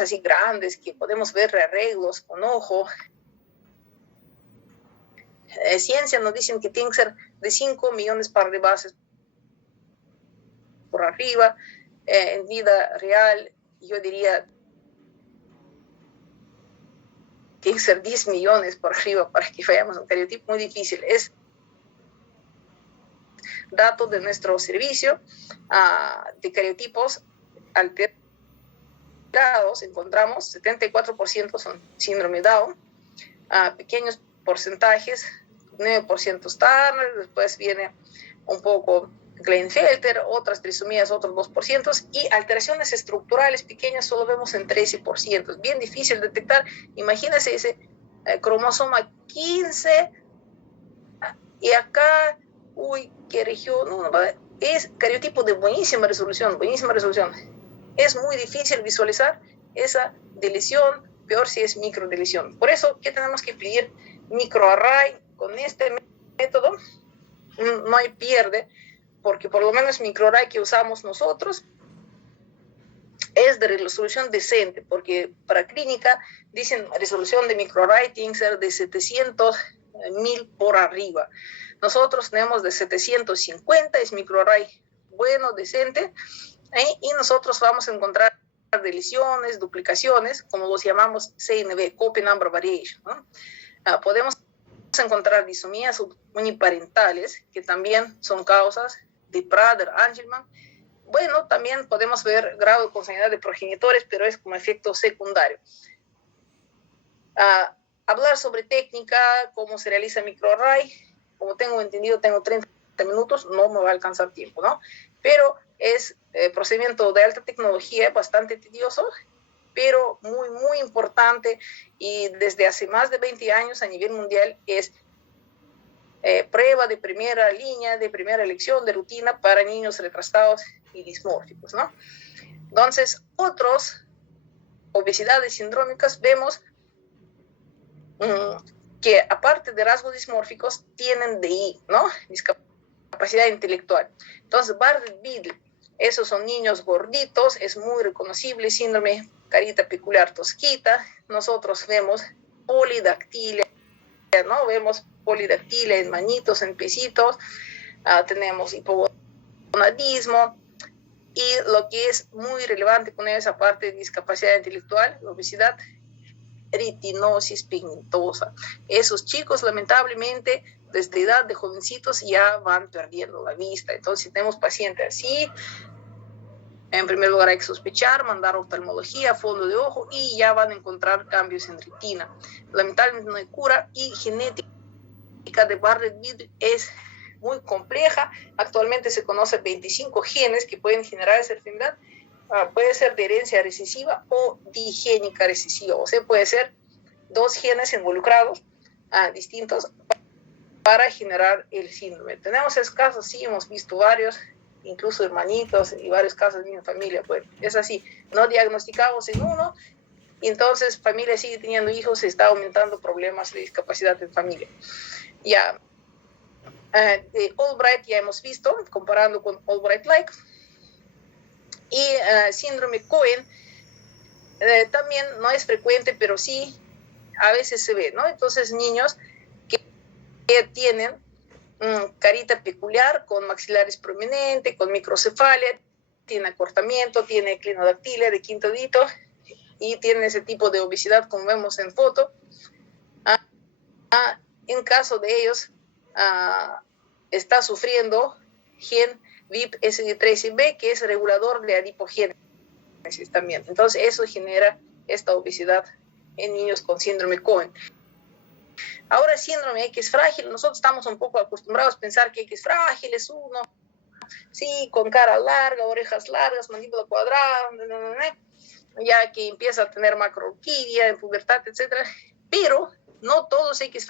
ecogramas así grandes que podemos ver arreglos con ojo. Ciencia nos dicen que tienen que ser de 5 millones par de bases por arriba. En vida real, yo diría, tiene que ser 10 millones por arriba para que vayamos a un cariotipo. Muy difícil. Es dato de nuestro servicio de cariotipos alterados. Encontramos 74% son síndrome Down, pequeños porcentajes, 9% Turner, después viene un poco Klinefelter, otras trisomías, otros 2%, y alteraciones estructurales pequeñas solo vemos en 13%. Es bien difícil detectar. Imagínense ese cromosoma 15, y acá, uy, qué región, no, es cariotipo de buenísima resolución, buenísima resolución. Es muy difícil visualizar esa deleción, peor si es microdeleción. Por eso, ¿qué tenemos que pedir? Microarray. Con este método no hay pierde, porque por lo menos microarray que usamos nosotros es de resolución decente, porque para clínica dicen resolución de microarray tiene que ser de 700.000 por arriba. Nosotros tenemos de 750, es microarray bueno, decente, y nosotros vamos a encontrar deleciones, duplicaciones, como los llamamos CNV, Copy Number Variation, ¿no? Podemos encontrar disomías uniparentales, que también son causas de Prader-Angelman. Bueno, también podemos ver grado de consanguinidad de progenitores, pero es como efecto secundario. Hablar sobre técnica, cómo se realiza microarray, como tengo entendido, tengo 30 minutos, no me va a alcanzar tiempo, ¿no? Pero es procedimiento de alta tecnología, bastante tedioso, pero muy, muy importante, y desde hace más de 20 años a nivel mundial es prueba de primera línea, de primera elección, de rutina para niños retrasados y dismórficos, ¿no? Entonces, otros obesidades sindrómicas vemos que aparte de rasgos dismórficos tienen DI, ¿no? Discapacidad intelectual. Entonces, Bardet-Biedl, esos son niños gorditos, es muy reconocible, síndrome carita peculiar tosquita. Nosotros vemos polidactilia, ¿no? Vemos polidactilia en manitos, en piecitos, tenemos hipogonadismo, y lo que es muy relevante con esa parte de discapacidad intelectual, obesidad, retinosis pigmentosa. Esos chicos, lamentablemente, desde edad de jovencitos ya van perdiendo la vista. Entonces, si tenemos pacientes así, en primer lugar hay que sospechar, mandar a oftalmología, fondo de ojo, y ya van a encontrar cambios en retina. Lamentablemente no hay cura, y genética de Bardet-Biedl es muy compleja. Actualmente se conocen 25 genes que pueden generar esa enfermedad. Puede ser de herencia recesiva o digénica recesiva, o sea, puede ser 2 genes involucrados distintos para generar el síndrome. Tenemos esos casos, sí, hemos visto varios, incluso hermanitos y varios casos en mi familia. Pues es así, no diagnosticamos en uno, y entonces familia sigue teniendo hijos, se está aumentando problemas de discapacidad en familia. Ya, Albright ya hemos visto, comparando con Albright-like, y síndrome Cohen también no es frecuente, pero sí a veces se ve, ¿no? Entonces, niños que tienen carita peculiar, con maxilares prominentes, con microcefalia, tiene acortamiento, tiene clinodactilia de quinto dedito, y tienen ese tipo de obesidad como vemos en foto. En caso de ellos, está sufriendo gen VIP-SG13B, que es regulador de adipogénesis también. Entonces, eso genera esta obesidad en niños con síndrome Cohen. Ahora, síndrome X frágil, nosotros estamos un poco acostumbrados a pensar que X frágil es uno, sí, con cara larga, orejas largas, mandíbula cuadrada, ya que empieza a tener macroorquidia en pubertad, etc. Pero no todos X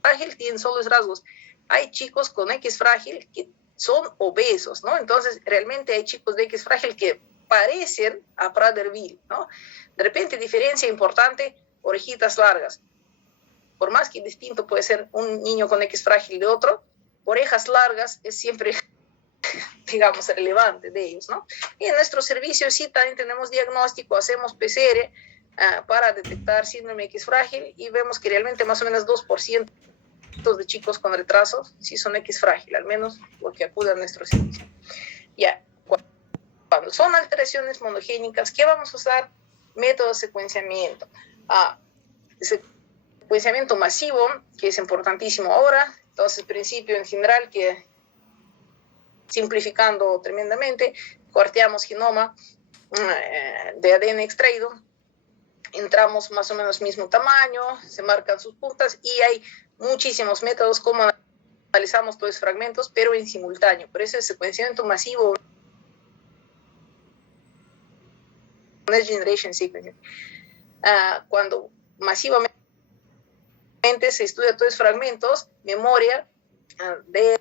frágil tienen solo los rasgos. Hay chicos con X frágil que son obesos, ¿no? Entonces, realmente hay chicos de X frágil que parecen a Prader-Willi, ¿no? De repente, diferencia importante, orejitas largas. Por más que distinto puede ser un niño con X frágil de otro, orejas largas es siempre digamos, relevante de ellos, ¿no? Y en nuestro servicio sí también tenemos diagnóstico, hacemos PCR para detectar síndrome X frágil y vemos que realmente más o menos 2% de chicos con retraso sí son X frágil, al menos lo que acude a nuestro servicio. Ya, cuando son alteraciones monogénicas, ¿qué vamos a usar? Método de secuenciamiento. Secuenciamiento masivo, que es importantísimo ahora. Entonces, principio en general, que simplificando tremendamente, cuarteamos genoma de ADN extraído, entramos más o menos mismo tamaño, se marcan sus puntas y hay muchísimos métodos como analizamos todos los fragmentos, pero en simultáneo. Por eso el secuenciamiento masivo, Next Generation Sequencing, cuando masivamente se estudia todos los fragmentos, memoria de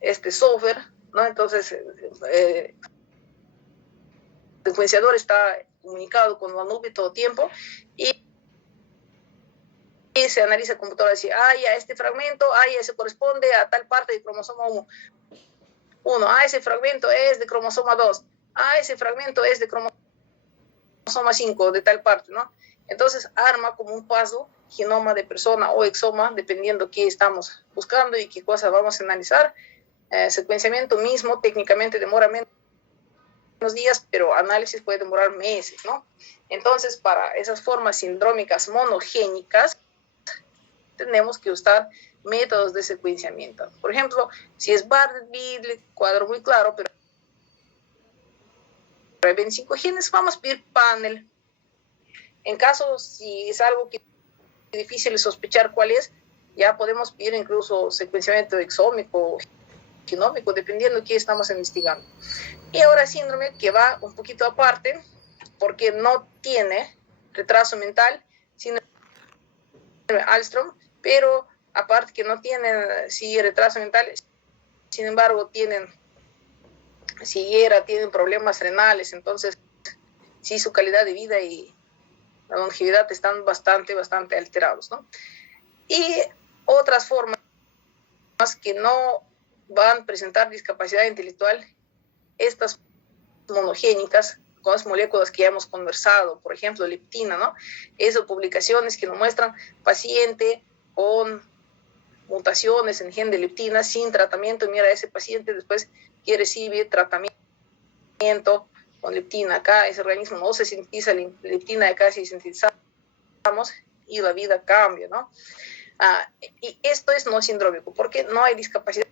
este software, ¿no? Entonces, el secuenciador está comunicado con la nube todo el tiempo y se analiza el computador así, ya este fragmento, ya se corresponde a tal parte de cromosoma 1, ese fragmento es de cromosoma 2, ese fragmento es de cromosoma 5, de tal parte, ¿no? Entonces arma como un puzzle, genoma de persona o exoma, dependiendo qué estamos buscando y qué cosa vamos a analizar. Secuenciamiento mismo técnicamente demora menos días, pero análisis puede demorar meses, ¿no? Entonces, para esas formas sindrómicas monogénicas, tenemos que usar métodos de secuenciamiento. Por ejemplo, si es Bardet-Biedl, cuadro muy claro, pero hay 25 genes, vamos a pedir panel. En caso, si es algo que es difícil de sospechar cuál es, ya podemos pedir incluso secuenciamiento exómico, genómico, dependiendo de qué estamos investigando. Y ahora síndrome que va un poquito aparte, porque no tiene retraso mental, síndrome Alström, pero aparte que no tienen retraso mental, sin embargo tienen ceguera, tienen problemas renales, entonces sí su calidad de vida y la longevidad están bastante alterados, ¿no? Y otras formas que no van a presentar discapacidad intelectual, estas monogénicas, con las moléculas que ya hemos conversado, por ejemplo, leptina, ¿no? Esas publicaciones que nos muestran paciente con mutaciones en el gen de leptina sin tratamiento, y mira, ese paciente después que recibe tratamiento con leptina, acá ese organismo no se sintetiza leptina, acá sí sintetizamos y la vida cambia, ¿no? Y esto es no sindrómico, porque no hay discapacidad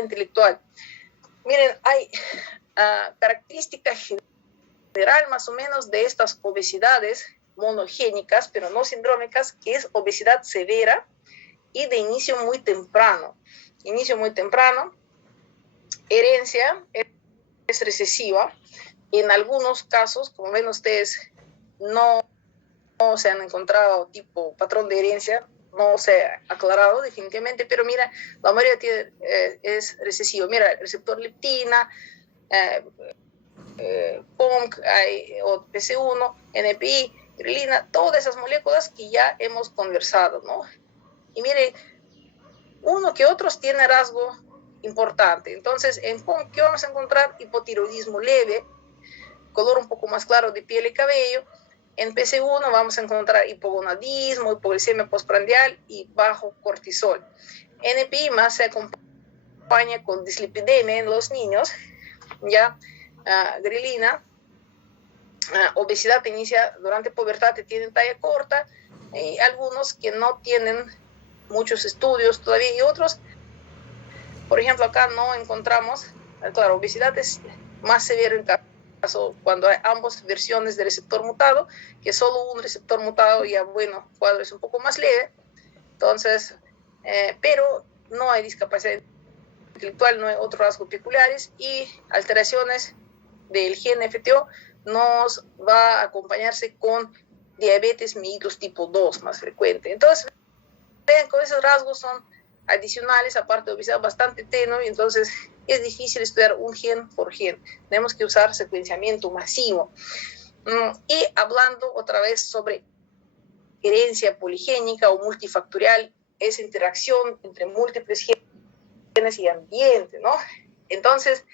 intelectual. Miren, hay características general más o menos de estas obesidades monogénicas, pero no sindrómicas, que es obesidad severa y de inicio muy temprano. Herencia es recesiva. En algunos casos, como ven ustedes, no se han encontrado tipo patrón de herencia, no se ha aclarado definitivamente, pero mira, la mayoría es recesivo. Mira, el receptor leptina, POMC, o PC1, NPI, grelina, todas esas moléculas que ya hemos conversado, ¿no? Y mire, uno que otros tiene rasgo importante. Entonces, en POMC, ¿qué vamos a encontrar? Hipotiroidismo leve, color un poco más claro de piel y cabello. En PC1 vamos a encontrar hipogonadismo, hipoglicemia postprandial y bajo cortisol. NPI más se acompaña con dislipidemia en los niños, ya, grelina, obesidad inicia durante pubertad, tienen talla corta, algunos que no tienen muchos estudios todavía y otros, por ejemplo, acá no encontramos, claro, obesidad es más severo en caso cuando hay ambas versiones del receptor mutado, que solo un receptor mutado ya, bueno, el cuadro es un poco más leve, entonces, pero no hay discapacidad intelectual, no hay otros rasgos peculiares y alteraciones del gen FTO nos va a acompañarse con diabetes mellitus tipo 2 más frecuente. Entonces, vean, con esos rasgos son adicionales, aparte de obesidad bastante tenue, y entonces es difícil estudiar un gen por gen. Tenemos que usar secuenciamiento masivo. Y hablando otra vez sobre herencia poligénica o multifactorial, esa interacción entre múltiples genes genes y ambiente, ¿no? Entonces,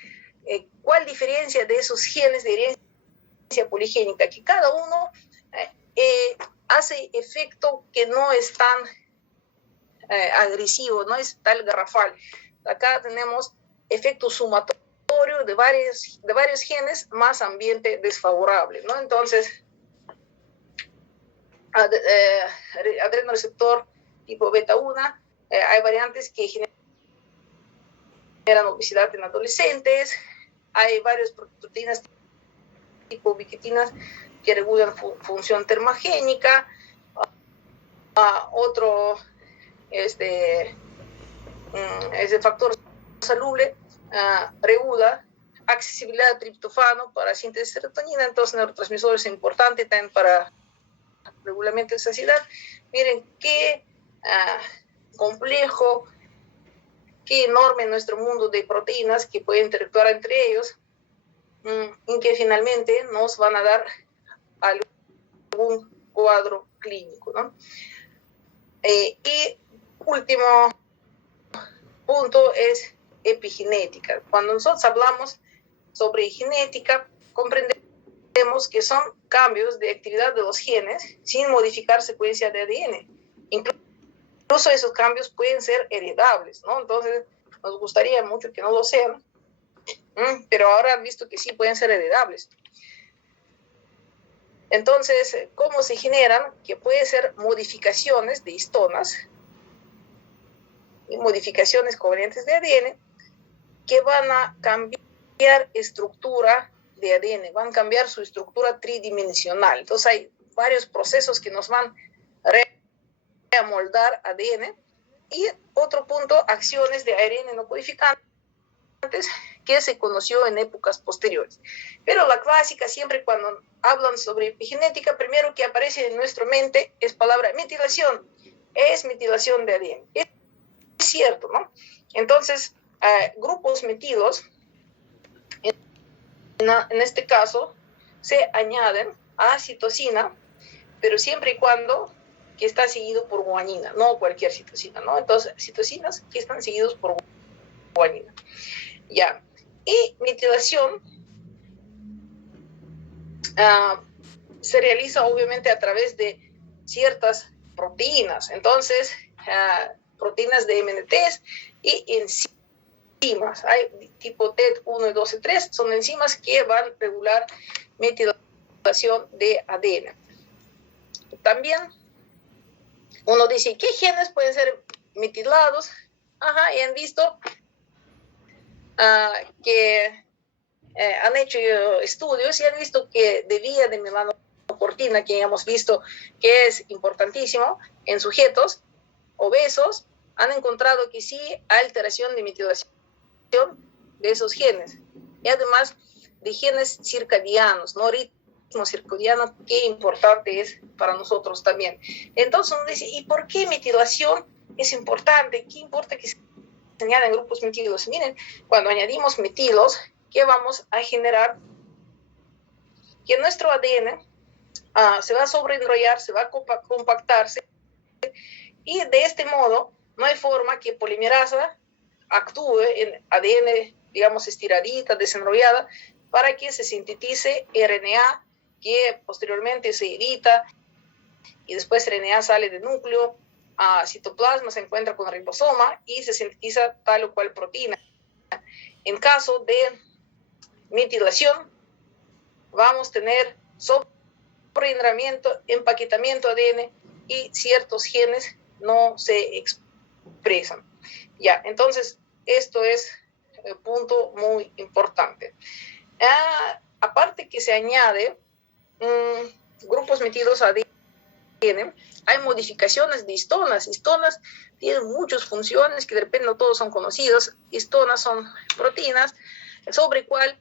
¿cuál diferencia de esos genes de herencia poligénica? Que cada uno hace efecto que no es tan agresivo, no es tal garrafal. Acá tenemos efecto sumatorio de varios genes más ambiente desfavorable, ¿no? Entonces, adrenoreceptor tipo beta 1, hay variantes que generan obesidad en adolescentes, hay varias proteínas tipo biquitinas que regulan función termogénica, otro es el factor soluble, regula accesibilidad a triptofano para síntesis de serotonina, entonces neurotransmisores es importante también para regulamiento de saciedad. Miren qué complejo, qué enorme nuestro mundo de proteínas que pueden interactuar entre ellos y que finalmente nos van a dar algún cuadro clínico, ¿no? Y último punto es epigenética. Cuando nosotros hablamos sobre genética, comprendemos que son cambios de actividad de los genes sin modificar secuencia de ADN. Incluso esos cambios pueden ser heredables, ¿no? Entonces, nos gustaría mucho que no lo sean, pero ahora han visto que sí pueden ser heredables. Entonces, ¿cómo se generan? Que puede ser modificaciones de histonas y modificaciones covariantes de ADN que van a cambiar estructura de ADN, van a cambiar su estructura tridimensional. Entonces, hay varios procesos que nos van a reamoldar ADN. Y otro punto, acciones de ARN no codificantes que se conoció en épocas posteriores. Pero la clásica, siempre cuando hablan sobre epigenética, primero que aparece en nuestra mente es palabra metilación. Es metilación de ADN. Es cierto, ¿no? Entonces, grupos metilos, en este caso, se añaden a citosina, pero siempre y cuando que está seguido por guanina, no cualquier citosina, ¿no? Entonces, citosinas que están seguidos por guanina. Ya. Y metilación se realiza obviamente a través de ciertas proteínas. Entonces, proteínas de MNTs y enzimas. Hay tipo TET1 y 12, 3, son enzimas que van a regular metilación de ADN. También uno dice, ¿qué genes pueden ser metilados? Y han visto que han hecho estudios y han visto que de vía de melanocortina, que hemos visto que es importantísimo en sujetos obesos, han encontrado que sí hay alteración de metilación de esos genes. Y además de genes circadianos, ¿no? Ritmo circadiano, qué importante es para nosotros también. Entonces uno dice, ¿y por qué metilación es importante? ¿Qué importa que se añadan grupos metilos? Miren, cuando añadimos metilos, ¿qué vamos a generar? Que nuestro ADN se va a sobreenrollar, se va a compactarse, y de este modo no hay forma que polimerasa actúe en ADN, digamos, estiradita, desenrollada, para que se sintetice RNA, que posteriormente se edita, y después RNA sale del núcleo, a citoplasma, se encuentra con el ribosoma, y se sintetiza tal o cual proteína. En caso de metilación, vamos a tener sobreenramiento, empaquetamiento de ADN, y ciertos genes no se expresan. Ya, entonces, esto es un punto muy importante. Aparte que se añade grupos metidos a ADN, hay modificaciones de histonas. Histonas tienen muchas funciones que de repente no todos son conocidos. Histonas son proteínas sobre cual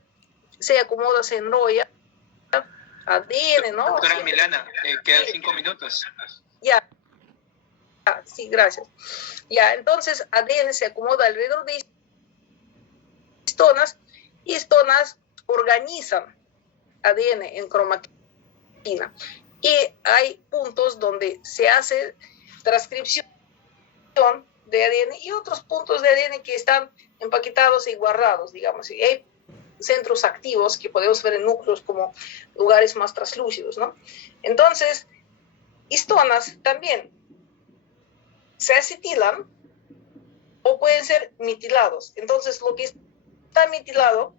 se acomoda, se enrolla ADN, ¿no? Doctora Milana, quedan 5 minutos. Ya, sí, gracias. Ya, entonces ADN se acomoda alrededor de histonas, y histonas organizan ADN en cromatina. Y hay puntos donde se hace transcripción de ADN y otros puntos de ADN que están empaquetados y guardados, digamos. Y hay centros activos que podemos ver en núcleos como lugares más translúcidos, ¿no? Entonces, histonas también se acetilan o pueden ser metilados. Entonces, lo que está metilado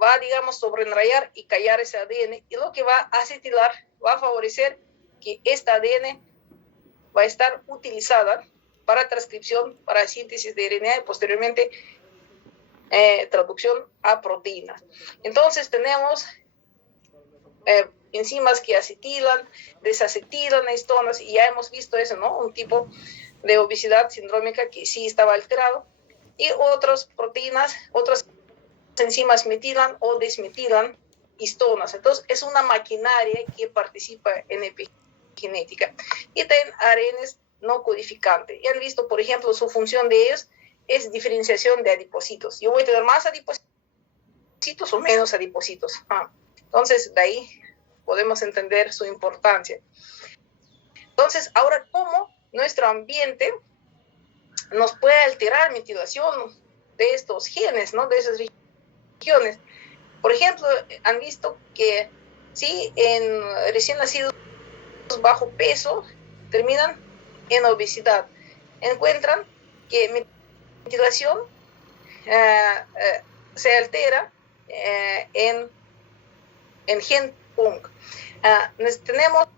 va, digamos, sobreenrayar y callar ese ADN, y lo que va a acetilar va a favorecer que esta ADN va a estar utilizada para transcripción, para síntesis de RNA y posteriormente traducción a proteínas. Entonces tenemos enzimas que acetilan, desacetilan histonas, y ya hemos visto eso, ¿no? Un tipo de obesidad sindrómica que sí estaba alterado, y otras proteínas, otras enzimas metilan o desmetilan histonas. Entonces es una maquinaria que participa en epigenética. Y también ARNs no codificantes. Y han visto, por ejemplo, su función de ellos es diferenciación de adipocitos. Yo voy a tener más adipocitos o menos adipocitos. Entonces, de ahí podemos entender su importancia. Entonces, ahora, ¿cómo nuestro ambiente nos puede alterar metilación de estos genes, ¿no? De esas regiones? Por ejemplo, han visto que sí, en recién nacidos bajo peso terminan en obesidad. Encuentran que metilación se altera en gen PUNC. Tenemos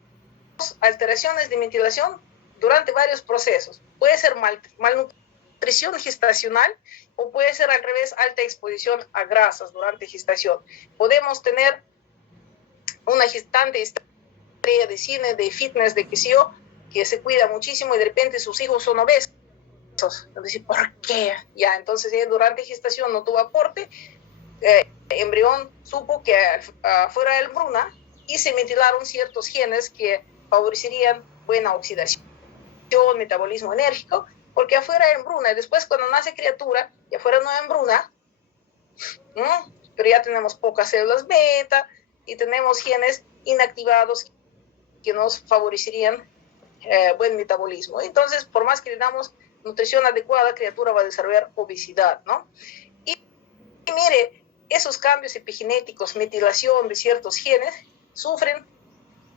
alteraciones de metilación durante varios procesos. Puede ser malnutrición gestacional o puede ser al revés, alta exposición a grasas durante gestación. Podemos tener una gestante estrella de cine, de fitness, de que sé yo, que se cuida muchísimo y de repente sus hijos son obesos. Entonces, ¿por qué? Ya, entonces durante gestación no tuvo aporte, embrión supo que afuera del embruna y se metilaron ciertos genes que favorecerían buena oxidación, metabolismo enérgico, porque afuera embruna, y después cuando nace criatura, y afuera no embruna, ¿no? Pero ya tenemos pocas células beta y tenemos genes inactivados que nos favorecerían buen metabolismo. Entonces, por más que le damos nutrición adecuada, la criatura va a desarrollar obesidad, ¿no? Y mire, esos cambios epigenéticos, metilación de ciertos genes, sufren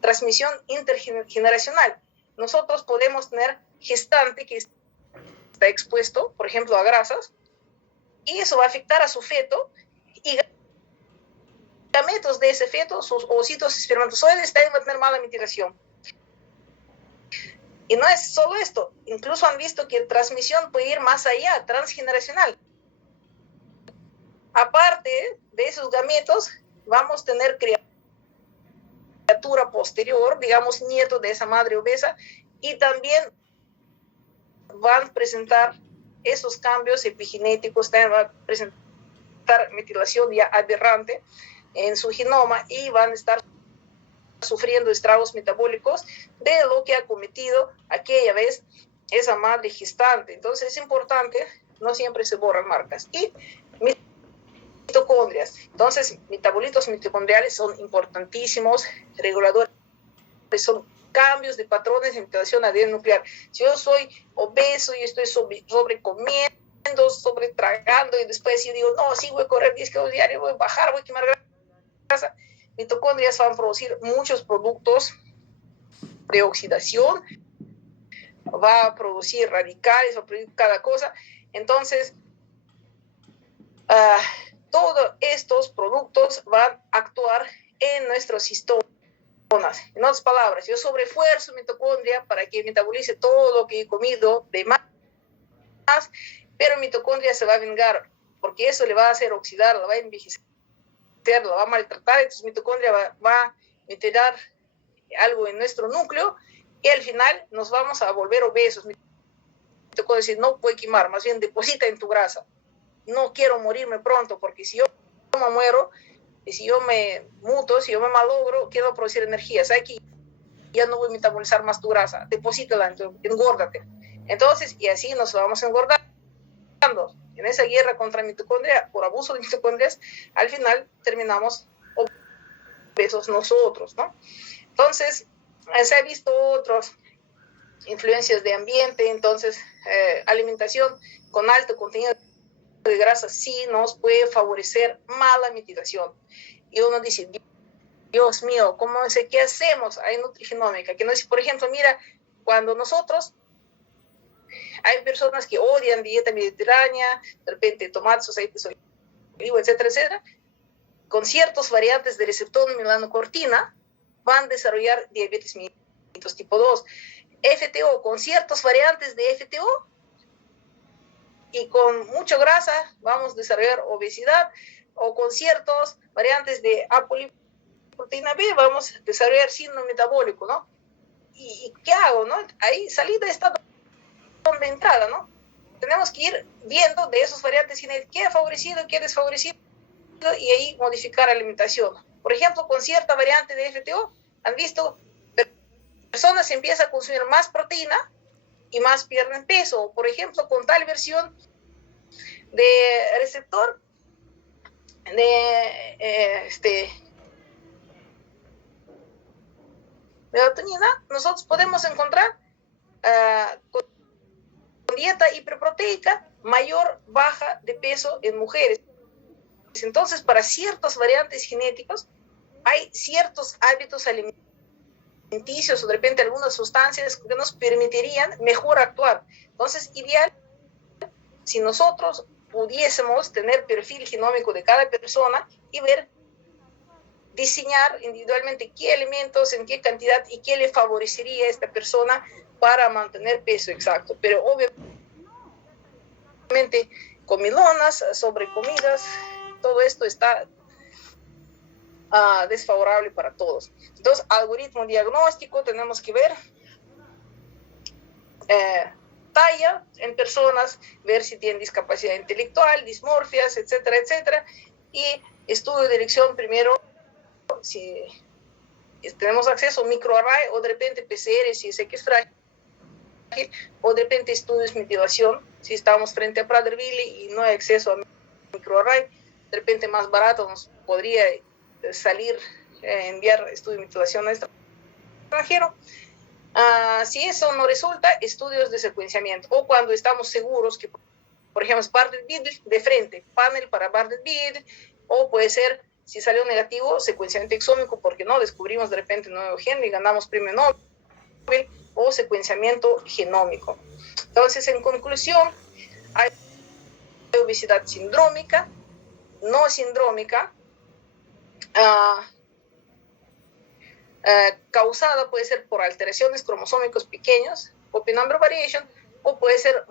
transmisión intergeneracional. Nosotros podemos tener gestante que está expuesto, por ejemplo, a grasas, y eso va a afectar a su feto, y gametos de ese feto, sus ovocitos espermatozoides, también van a tener mala metilación. Y no es solo esto, incluso han visto que transmisión puede ir más allá, transgeneracional. Aparte de esos gametos, vamos a tener criatura posterior, digamos nieto de esa madre obesa, y también van a presentar esos cambios epigenéticos, también van a presentar metilación ya aberrante en su genoma y van a estar sufriendo estragos metabólicos de lo que ha cometido aquella vez esa madre gestante. Entonces es importante, no siempre se borran marcas. Y mitocondrias. Entonces, metabolitos mitocondriales son importantísimos, reguladores, son cambios de patrones de metilación ADN nuclear. Si yo soy obeso y estoy sobrecomiendo, sobretragando, y después yo digo, no, sí voy a correr 10 kilómetros diarios, voy a bajar, voy a quemar grasa, mitocondrias van a producir muchos productos de oxidación, va a producir radicales, va a producir cada cosa. Entonces, todos estos productos van a actuar en nuestros histonas. En otras palabras, yo sobrefuerzo mitocondria para que metabolice todo lo que he comido de más, pero mitocondria se va a vengar, porque eso le va a hacer oxidar, la va a envejecer, la va a maltratar, entonces mitocondria va a meter algo en nuestro núcleo y al final nos vamos a volver obesos. Mitocondria dice, no puede quemar, más bien deposita en tu grasa. No quiero morirme pronto, porque si yo me muero, y si yo me muto, si yo me malogro, quiero producir energía. ¿Sabes que ya no voy a metabolizar más tu grasa? Deposítala, engórdate. Entonces, y así nos vamos engordando. En esa guerra contra mitocondria, por abuso de mitocondrias, al final terminamos obesos nosotros, ¿no? Entonces, se ha visto otras influencias de ambiente, entonces alimentación con alto contenido de grasa sí nos puede favorecer mala mitigación. Y uno dice, Dios mío, ¿cómo sé qué hacemos? Hay nutrigenómica, que no es, por ejemplo, mira, cuando nosotros, hay personas que odian dieta mediterránea, de repente tomates, aceites de oliva, etcétera, etcétera, con ciertas variantes de receptor melanocortina van a desarrollar diabetes mellitus tipo 2. FTO, con ciertas variantes de FTO y con mucha grasa vamos a desarrollar obesidad, o con ciertas variantes de apolipoproteína B vamos a desarrollar síndrome metabólico, ¿no? ¿Y qué hago, no? Ahí salida está donde entrada, ¿no? Tenemos que ir viendo de esas variantes genéticas qué ha favorecido, qué ha desfavorecido, y ahí modificar la alimentación. Por ejemplo, con cierta variante de FTO, han visto personas empiezan a consumir más proteína y más pierden peso. Por ejemplo, con tal versión de receptor de melatonina, nosotros podemos encontrar con dieta hiperproteica mayor baja de peso en mujeres. Entonces, para ciertas variantes genéticas, hay ciertos hábitos alimenticios o de repente algunas sustancias que nos permitirían mejor actuar. Entonces, ideal, si nosotros pudiésemos tener perfil genómico de cada persona y ver, diseñar individualmente qué alimentos, en qué cantidad y qué le favorecería a esta persona para mantener peso exacto. Pero obviamente, comilonas, sobrecomidas, todo esto está desfavorable para todos. Entonces, algoritmo diagnóstico, tenemos que ver talla en personas, ver si tienen discapacidad intelectual, dismorfias, etcétera, etcétera, y estudio de dirección primero, si tenemos acceso a microarray o de repente PCR, si sé que es frágil, o de repente estudios de mitigación, si estamos frente a Prader-Willi y no hay acceso a microarray, de repente más barato nos podría salir, enviar estudio de mitigación a extranjero. Si eso no resulta, estudios de secuenciamiento, o cuando estamos seguros que, por ejemplo, es Bardet-Biedl de frente, panel para Bardet-Biedl, o puede ser, si salió negativo, secuenciamiento exómico, porque no descubrimos de repente un nuevo gen y ganamos premio Nobel, o secuenciamiento genómico. Entonces, en conclusión, hay obesidad sindrómica, no sindrómica, causada puede ser por alteraciones cromosómicos pequeños, copy number variation, o puede ser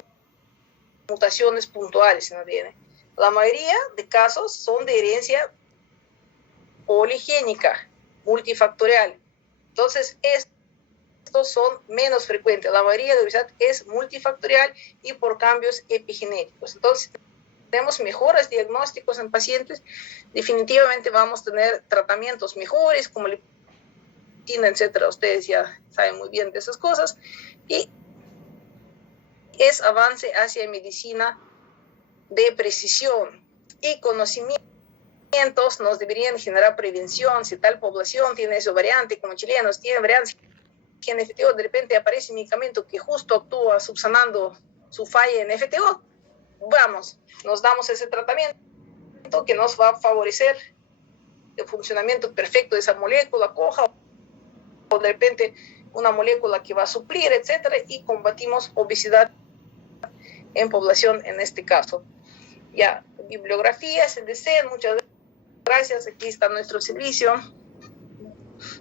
mutaciones puntuales en el ADN. La mayoría de casos son de herencia poligénica, multifactorial. Entonces, estos son menos frecuentes. La mayoría de obesidad es multifactorial y por cambios epigenéticos. Entonces, tenemos mejoras diagnósticos en pacientes, definitivamente vamos a tener tratamientos mejores, como etcétera. Ustedes ya saben muy bien de esas cosas, y es avance hacia medicina de precisión y conocimientos nos deberían generar prevención. Si tal población tiene esa variante, como chilenos tienen variantes en FTO, de repente aparece un medicamento que justo actúa subsanando su falla en FTO, vamos, nos damos ese tratamiento que nos va a favorecer el funcionamiento perfecto de esa molécula coja, o de repente una molécula que va a suplir, etcétera, y combatimos obesidad en población en este caso. Ya, bibliografía, si desean, muchas gracias. Aquí está nuestro servicio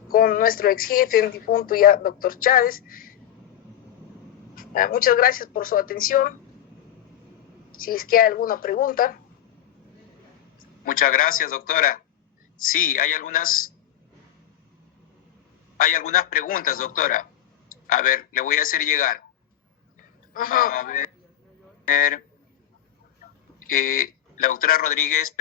con nuestro ex jefe en difunto ya, doctor Chávez. Muchas gracias por su atención. Si es que hay alguna pregunta. Muchas gracias, doctora. Sí, hay algunas preguntas, doctora. A ver, le voy a hacer llegar. Ajá. A ver, la doctora Rodríguez